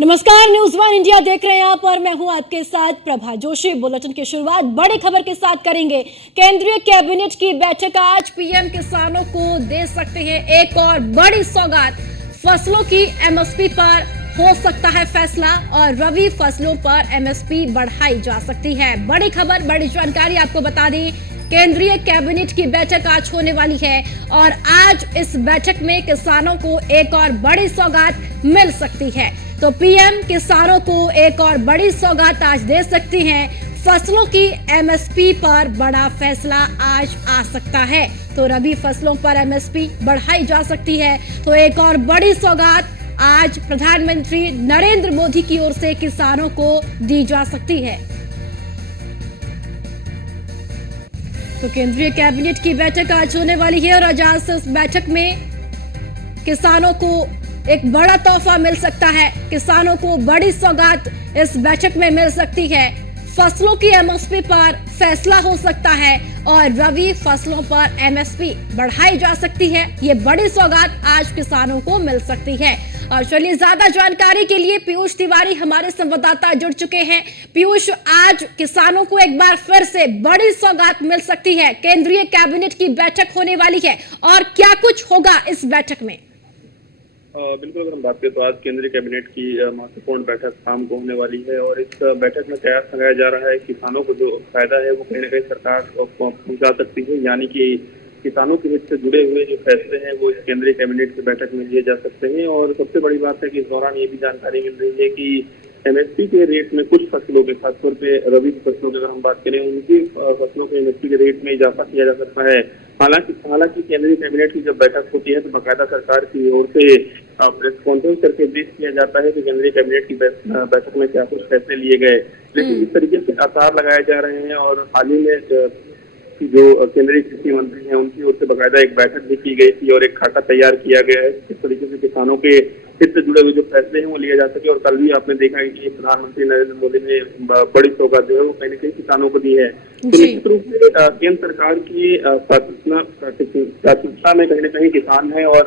नमस्कार, news one India देख रहे हैं आप और मैं हूं आपके साथ प्रभा जोशी। बुलेटिन की शुरुआत बड़ी खबर के साथ करेंगे। केंद्रीय कैबिनेट की बैठक आज पीएम किसानों को दे सकते हैं एक और बड़ी सौगात। फसलों की एमएसपी पर हो सकता है फैसला और रबी फसलों पर एमएसपी बढ़ाई जा सकती है। बड़ी खबर, बड़ी जानकारी आपको बता दें, केंद्रीय कैबिनेट की बैठक आज होने वाली है और आज इस बैठक में किसानों को एक और बड़ी सौगात मिल सकती है। तो पीएम किसानों को एक और बड़ी सौगात आज दे सकती हैं। फसलों की एमएसपी पर बड़ा फैसला आज आ सकता है। तो रबी फसलों पर एमएसपी बढ़ाई जा सकती है। तो एक और बड़ी सौगात आज प्रधानमंत्री नरेंद्र मोदी की ओर से किसानों को दी जा सकती है। तो केंद्रीय कैबिनेट की बैठक आज होने वाली है और आज इस बैठक में किसानों को एक बड़ा तोहफा मिल सकता है। किसानों को बड़ी सौगात इस बैठक में मिल सकती है। फसलों की एमएसपी पर फैसला हो सकता है और रबी फसलों पर एमएसपी बढ़ाई जा सकती है। ये बड़ी सौगात आज किसानों को मिल सकती है। और चलिए, ज्यादा जानकारी के लिए पीयूष तिवारी हमारे संवाददाता जुड़ चुके हैं। पीयूष, आज किसानों को एक बार फिर से बड़ी सौगात मिल सकती है। केंद्रीय कैबिनेट की बैठक होने वाली है और क्या कुछ होगा इस बैठक में? बिल्कुल, अगर हम बात करें तो आज केंद्रीय कैबिनेट की महत्वपूर्ण बैठक शाम को होने वाली है और इस बैठक में कयास लगाया जा रहा है किसानों को जो फायदा है वो कहीं ना कहीं सरकार पहुंचा सकती है। यानी कि किसानों के हित से जुड़े हुए जो फैसले हैं वो इस केंद्रीय कैबिनेट की बैठक में लिए जा सकते हैं। और सबसे बड़ी बात है कि इस दौरान ये भी जानकारी मिल रही है कि एमएसपी के रेट में कुछ फसलों के, खासतौर पे रबी फसलों की अगर हम बात करें, उनकी फसलों के एमएसपी के रेट में इजाफा किया जा सकता है। हालांकि केंद्रीय कैबिनेट की जब बैठक होती है तो बाकायदा सरकार की ओर से प्रेस कॉन्फ्रेंस करके ब्रीफ किया जाता है कि केंद्रीय कैबिनेट की बैठक में क्या कुछ फैसले लिए गए। लेकिन इस तरीके से आसार लगाए जा रहे हैं और हाल ही में जो केंद्रीय कृषि मंत्री हैं उनकी ओर से बाकायदा एक बैठक भी की गई थी और एक खाका तैयार किया गया है किस तरीके से किसानों के हित से जुड़े हुए जो फैसले हैं वो लिए जा सके। और कल भी आपने देखा है कि प्रधानमंत्री नरेंद्र मोदी ने बड़ी सौगात जो है वो कहीं ना कहीं किसानों को दी है। तो निश्चित रूप से केंद्र सरकार की प्राथमिकता में कहीं ना कहीं किसान है और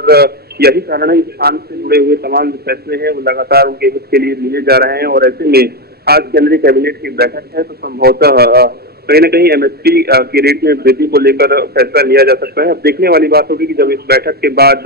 यही कारण है कि किसान से जुड़े हुए तमाम जो फैसले हैं वो लगातार उनके हित के लिए लिए जा रहे हैं। और ऐसे में आज केंद्रीय कैबिनेट की बैठक है तो संभवतः कहीं ना कहीं एमएसपी के रेट में वृद्धि को लेकर फैसला लिया जा सकता है। अब देखने वाली बात होगी कि जब इस बैठक के बाद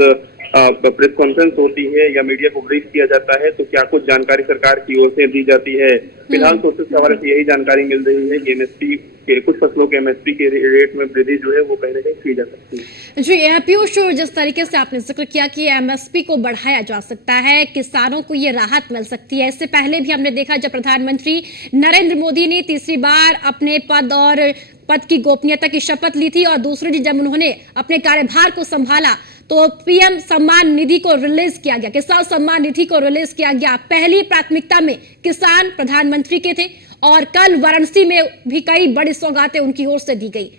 प्रेस कॉन्फ्रेंस होती है या मीडिया को ब्रीफ किया जाता है तो क्या कुछ जानकारी सरकार की ओर से दी जाती है। फिलहाल सोर्सेज के हवाले से यही जानकारी मिल रही है कि एमएसपी के कुछ फसलों के एमएसपी के रेट में वृद्धि जो है वो कहीं ना कहीं की जा सकती है। जी पीयूष, जिस तरीके से आपने जिक्र किया कि एमएसपी को बढ़ाया जा सकता है, किसानों को ये राहत मिल सकती है। इससे पहले भी हमने देखा जब प्रधानमंत्री नरेंद्र मोदी ने तीसरी बार अपने पद की गोपनीयता की शपथ ली थी और दूसरी दिन जब उन्होंने अपने कार्यभार को संभाला तो पीएम सम्मान निधि को रिलीज किया गया, किसान सम्मान निधि को रिलीज किया गया। पहली प्राथमिकता में किसान प्रधानमंत्री के थे और कल वाराणसी में भी कई बड़ी सौगातें उनकी ओर से दी गई।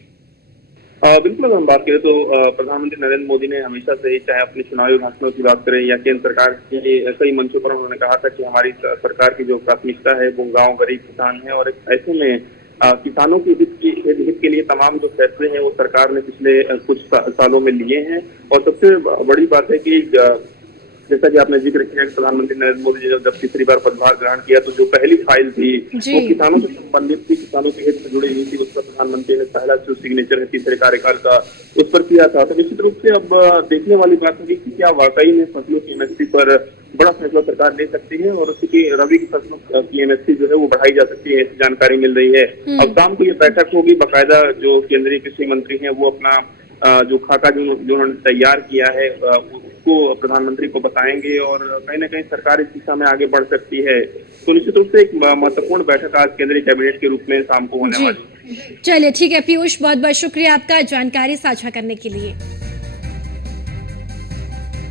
बिल्कुल, अगर हम बात करें तो प्रधानमंत्री नरेंद्र मोदी ने हमेशा से ही, चाहे अपने चुनावी भाषणों की बात करें या केंद्र सरकार के कई मंचों पर उन्होंने कहा था कि हमारी सरकार की जो प्राथमिकता है वो गाँव गरीब किसान है। और ऐसे में किसानों के हित के लिए तमाम जो फैसले हैं वो सरकार ने पिछले कुछ सालों में लिए हैं। और सबसे बड़ी बात है कि जैसा कि आपने जिक्र किया कि प्रधानमंत्री नरेंद्र मोदी जी ने जब तीसरी बार पदभार ग्रहण किया तो जो पहली फाइल थी वो किसानों से संबंधित थी, किसानों के हित से जुड़ी हुई थी। उस पर प्रधानमंत्री ने पहला जो सिग्नेचर है तीसरे कार्यकाल का उस पर किया था। तो निश्चित रूप से अब देखने वाली बात है कि क्या वाकई में फसलों की एमएसपी पर बड़ा फैसला सरकार ले सकती है और उसकी रबी की फसलों की एमएसपी जो है वो बढ़ाई जा सकती है, ऐसी जानकारी मिल रही है। अब शाम को ये बैठक होगी, बाकायदा जो केंद्रीय कृषि मंत्री हैं वो अपना जो खाका जो उन्होंने तैयार किया है उसको प्रधानमंत्री को बताएंगे और कहीं ना कहीं सरकार इस दिशा में आगे बढ़ सकती है। तो निश्चित रूप से एक महत्वपूर्ण बैठक आज केंद्रीय कैबिनेट के रूप में शाम को होने वाली है। चलिए ठीक है पीयूष, बहुत बहुत शुक्रिया आपका जानकारी साझा करने के लिए।